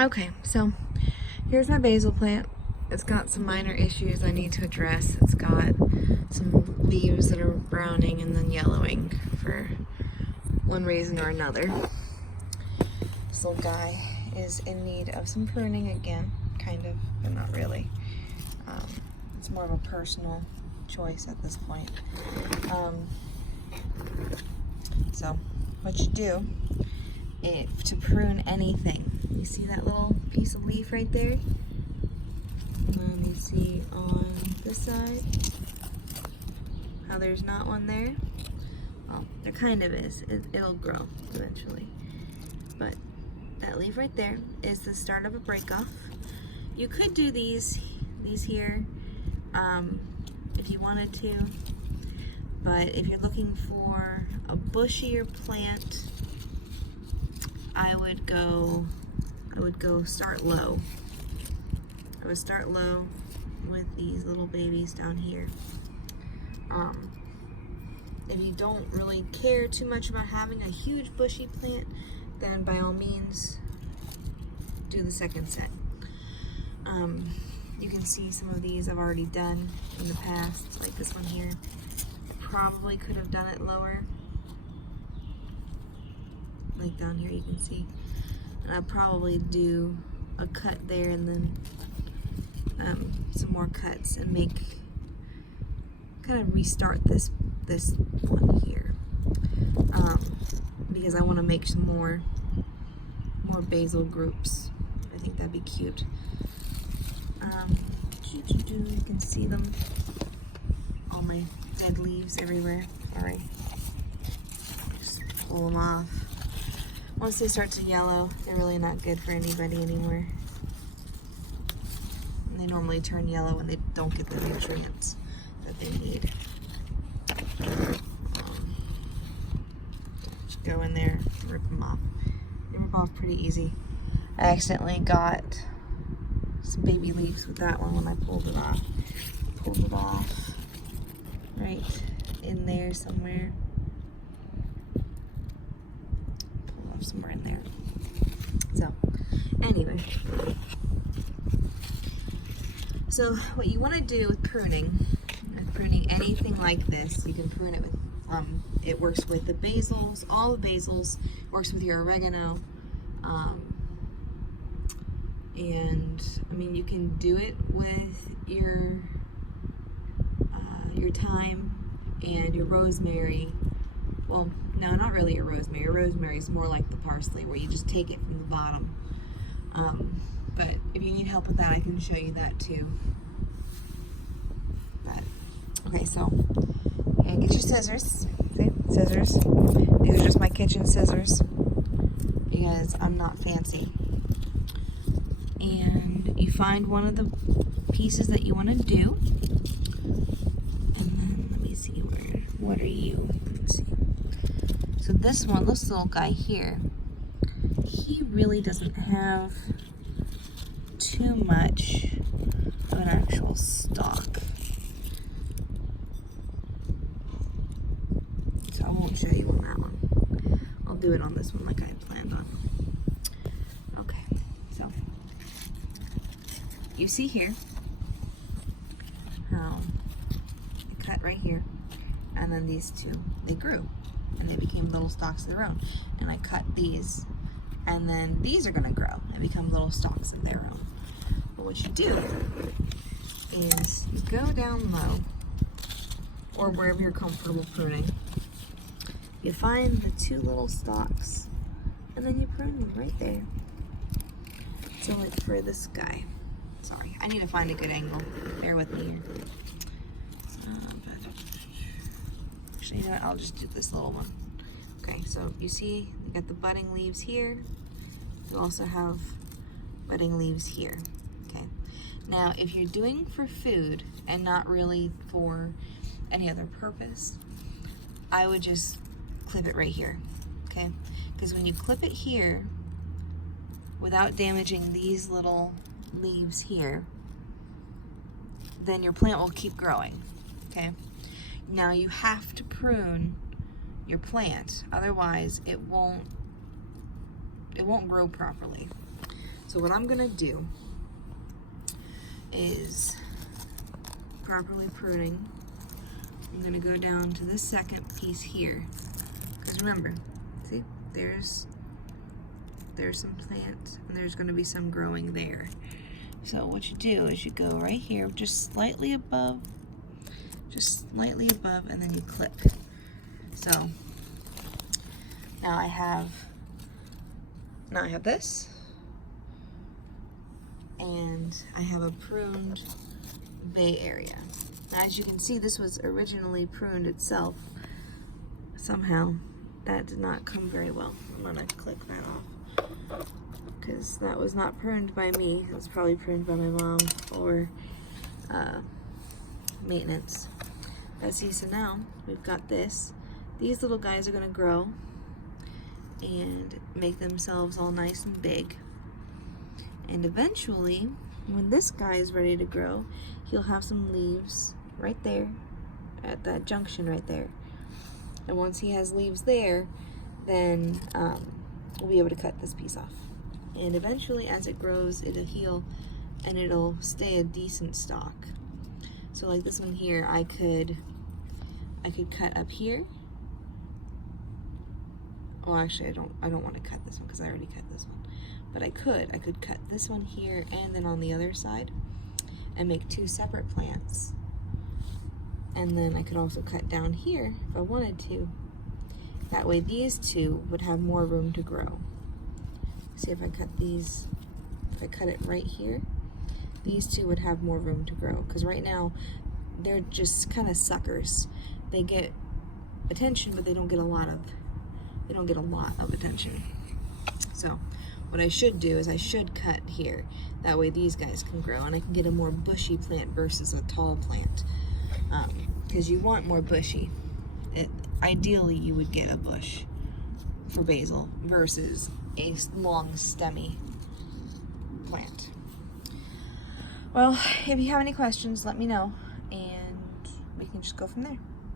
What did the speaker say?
Okay, so here's my basil plant. It's got some minor issues I need to address. It's got some leaves that are browning and then yellowing for one reason or another. This little guy is in need of some pruning again, kind of, but not really. It's more of a personal choice at this point. So what you do to prune anything, you see that little piece of leaf right there? And then you see on this side how there's not one there? Well, there kind of is. It'll grow eventually. But that leaf right there is the start of a break-off. You could do these here if you wanted to, but if you're looking for a bushier plant, I would go start low. I would start low with these little babies down here. If you don't really care too much about having a huge bushy plant, then by all means do the second set. You can see some of these I've already done in the past, like this one here. I probably could have done it lower. Like down here you can see. And I'd probably do a cut there and then some more cuts and kind of restart this one here. Because I want to make some more basil groups. I think that'd be cute. You can see them, all my dead leaves everywhere. Sorry. Just pull them off. Once they start to yellow, they're really not good for anybody anymore. And they normally turn yellow when they don't get the nutrients that they need. Just go in there, rip them off. They rip off pretty easy. I accidentally got some baby leaves with that one when I pulled it off. Pulled it off right in there somewhere. Pull off somewhere in there. So, anyway. So, what you want to do with pruning anything like this, you can prune it with, it works with the basils, all the basils, works with your oregano, and I mean you can do it with your thyme and your rosemary. Well, no, not really your rosemary. Your rosemary is more like the parsley where you just take it from the bottom. But if you need help with that, I can show you that too. But, okay, so get your scissors. See, scissors. These are just my kitchen scissors because I'm not fancy. And you find one of the pieces that you want to do. And then let me see what are you? Let's see. So this little guy here, he really doesn't have too much of an actual stalk. So I won't show you on that one. I'll do it on this one like I had planned on. Okay, so you see here how I cut right here, and then these two, they grew and they became little stalks of their own. And I cut these, and then these are gonna grow and become little stalks of their own. But what you do is you go down low, or wherever you're comfortable pruning. You find the two little stalks, and then you prune them right there. So like for this guy, sorry, I need to find a good angle. Bear with me here. Actually, you know what? I'll just do this little one. Okay, so you see, you got the budding leaves here. You also have budding leaves here. Okay. Now, if you're doing for food and not really for any other purpose, I would just clip it right here. Okay, because when you clip it here, without damaging these little leaves here, then your plant will keep growing. Okay, now you have to prune your plant, otherwise it won't grow properly. So what I'm gonna do is properly pruning. I'm gonna go down to this second piece here. Because remember, see, there's some plant and there's gonna be some growing there. So what you do is you go right here, just slightly above, and then you clip. So now I have this, and I have a pruned bay area. Now, as you can see, this was originally pruned itself. Somehow that did not come very well. I'm gonna click that off because that was not pruned by me. It was probably pruned by my mom or maintenance. But see, so now we've got this. These little guys are gonna grow and make themselves all nice and big. And eventually, when this guy is ready to grow, he'll have some leaves right there at that junction right there. And once he has leaves there, then we'll be able to cut this piece off. And eventually, as it grows, it'll heal and it'll stay a decent stalk. So like this one here, I could cut up here. Well, actually, I don't want to cut this one because I already cut this one. But I could cut this one here and then on the other side and make two separate plants. And then I could also cut down here if I wanted to. That way these two would have more room to grow. See, if I cut these, if I cut it right here, these two would have more room to grow. Because right now, they're just kind of suckers. They get attention, but they don't get a lot of attention. So what I should do is I should cut here. That way these guys can grow and I can get a more bushy plant versus a tall plant. Because you want more bushy. Ideally, you would get a bush for basil versus a long stemmy plant. Well, if you have any questions, let me know and we can just go from there.